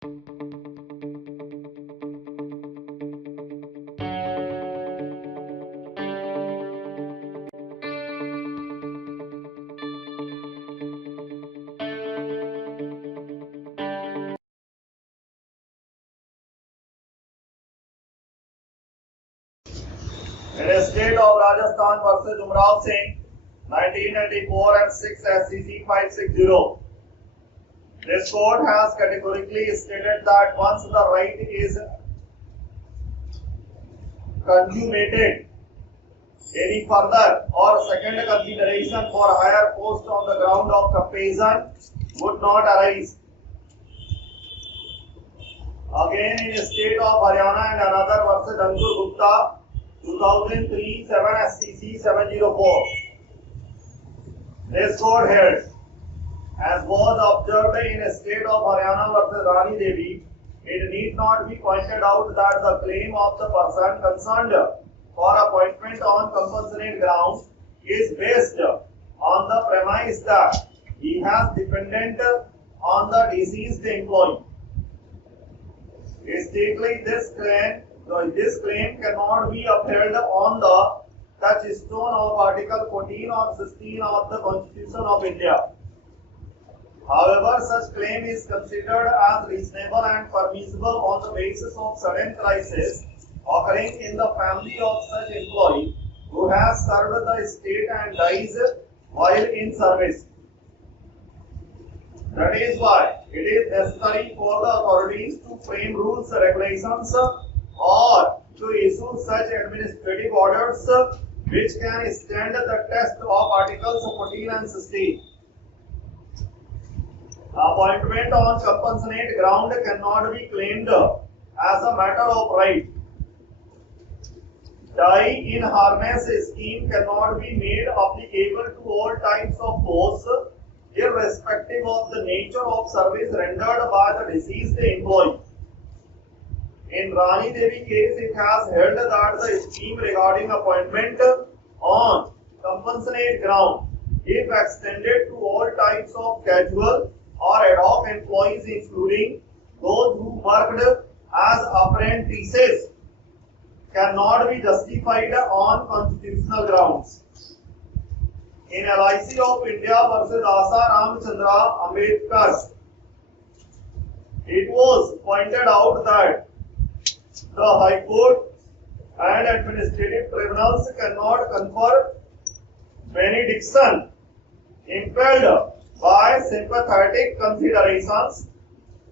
In the state of Rajasthan versus Umrao Singh, 1994 and 6 SCC 560. This court has categorically stated that once the right is consummated, any further or second consideration for higher post on the ground of comparison would not arise. Again, in the state of Haryana and another versus Ankur Gupta, 2003 7 SCC 704. This court held, as was observed in the state of Haryana versus Rani Devi, it need not be pointed out that the claim of the person concerned for appointment on compassionate grounds is based on the premise that he has dependent on the deceased employee. Strictly, this claim cannot be upheld on the touchstone of Article 14 or 16 of the Constitution of India. However, such claim is considered as reasonable and permissible on the basis of sudden crisis occurring in the family of such employee who has served the state and dies while in service. That is why it is necessary for the authorities to frame rules, regulations, or to issue such administrative orders which can stand the test of Articles 14 and 16. Appointment on compassionate ground cannot be claimed as a matter of right. Die in harness scheme cannot be made applicable to all types of posts, irrespective of the nature of service rendered by the deceased employee. In Rani Devi case, it has held that the scheme regarding appointment on compassionate ground, if extended to all types of casual or ad hoc employees, including those who worked as apprentices, cannot be justified on constitutional grounds. In LIC of India versus Asa Ramchandra Ambedkar, it was pointed out that the High Court and administrative tribunals cannot confer benediction impelled by sympathetic considerations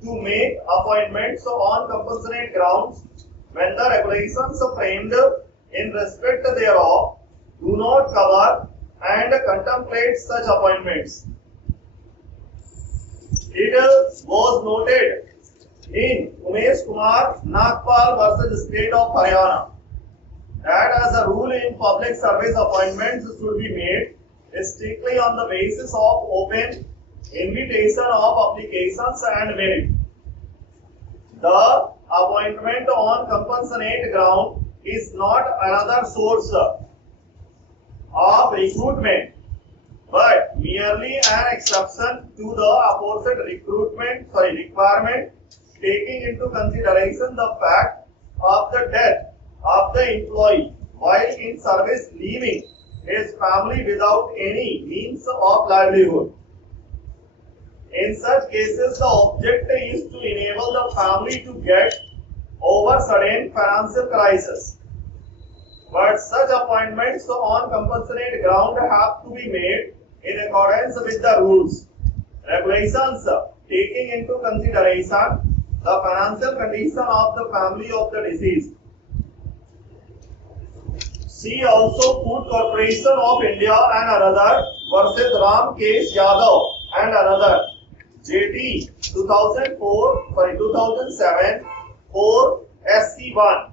to make appointments on compassionate grounds when the regulations framed in respect thereof do not cover and contemplate such appointments. It was noted in Umesh Kumar Nagpal versus State of Haryana that as a rule in public service appointments should be made strictly on the basis of open invitation of applications and merit. The appointment on compassionate ground is not another source of recruitment, but merely an exception to the aforesaid requirement, taking into consideration the fact of the death of the employee while in service, leaving his family without any means of livelihood. In such cases, the object is to enable the family to get over sudden financial crisis. But such appointments on compassionate ground have to be made in accordance with the rules, regulations, taking into consideration the financial condition of the family of the deceased. See also Food Corporation of India and another versus Ram K. Yadav and another, JT 2007 4 SC1.